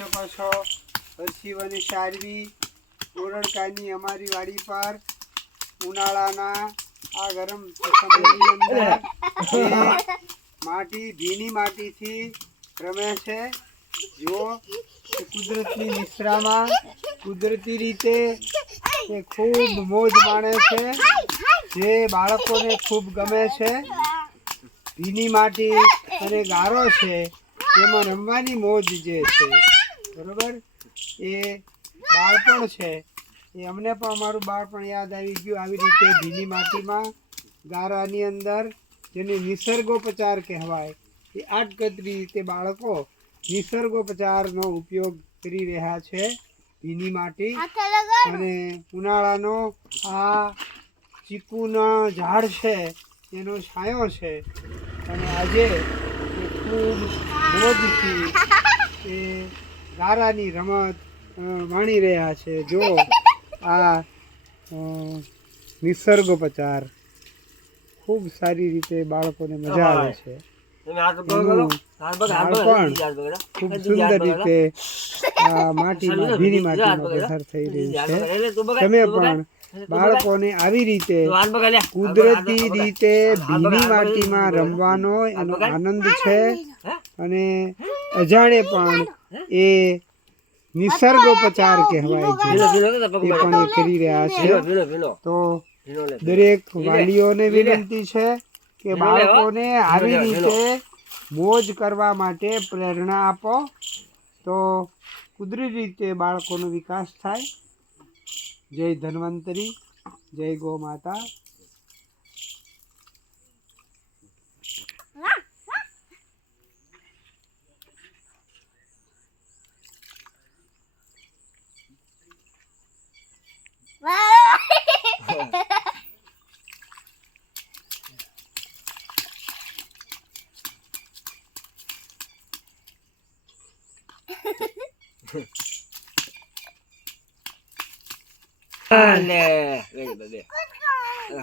શકો છો હર્ષિવ અને શારવી ઓરણકાની અમારી વાડી પર ઉનાળાના આ ગરમ સમયની અંદર એ માટી ભીની માટીથી રમે છે। જો કુદરતની નિશ્રામાં કુદરતી રીતે એ ખૂબ મોજ માણે છે, જે બાળકોને ખૂબ ગમે છે। ભીની માટી અને ગારો છે એમાં રમવાની મોજ જે છે બરોબર, એ બાળપણ છે એ અમને પણ અમારું બાળપણ યાદ આવી ગયું। આવી રીતે ભીની માટીમાં ગારાની અંદર જેને નિસર્ગોપચાર કહેવાય એ આટકતરી રીતે બાળકો નિસર્ગોપચારનો ઉપયોગ કરી રહ્યા છે ભીની માટી। અને ઉનાળાનો આ ચીકુના ઝાડ છે એનો છાંયો છે અને આજે એ ખૂબ મોજથી એ ગારાની રમત માણી રહ્યા છે। જો આ નિસર્ગોપચાર ખૂબ સારી રીતે બાળકોને મજા આવે છે। એનું બાળપણ ખૂબ સુંદર રીતે આ માટીમાં ભીની માટીમાં પસાર થઈ રહ્યું છે। તમે પણ બાળકોને આવી રીતે કુદરતી રીતે ભીની માટીમાં રમવાનો એનો આનંદ છે અને અજાણે પણ એ નિસર્ગોપચાર કહેવાય છે એ પણ એ કરી રહ્યા છે। તો દરેક વાલીઓને વિનંતી છે કે બાળકોને આવી રીતે મોજ કરવા માટે પ્રેરણા આપો, તો કુદરતી રીતે બાળકોનો વિકાસ થાય। જય ધન્વંતરી, જય ગૌ માતા।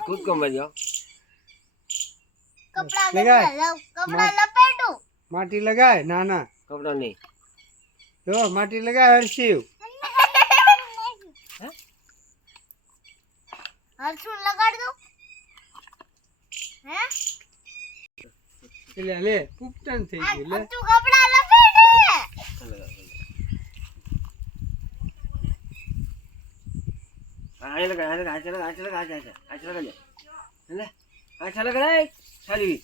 કૂદકો માર્યો, માટી લગાય ના ના કપડા નહીં જો માટી લગાય હર્ષિવ હર્ષું લગાડ દો હે એટલે લે ઉપટન થઈ ગયું લે તું કપડા લપેટ આને લગા આને લગા આને લગા આને લગા આને લગા આને લગા સારી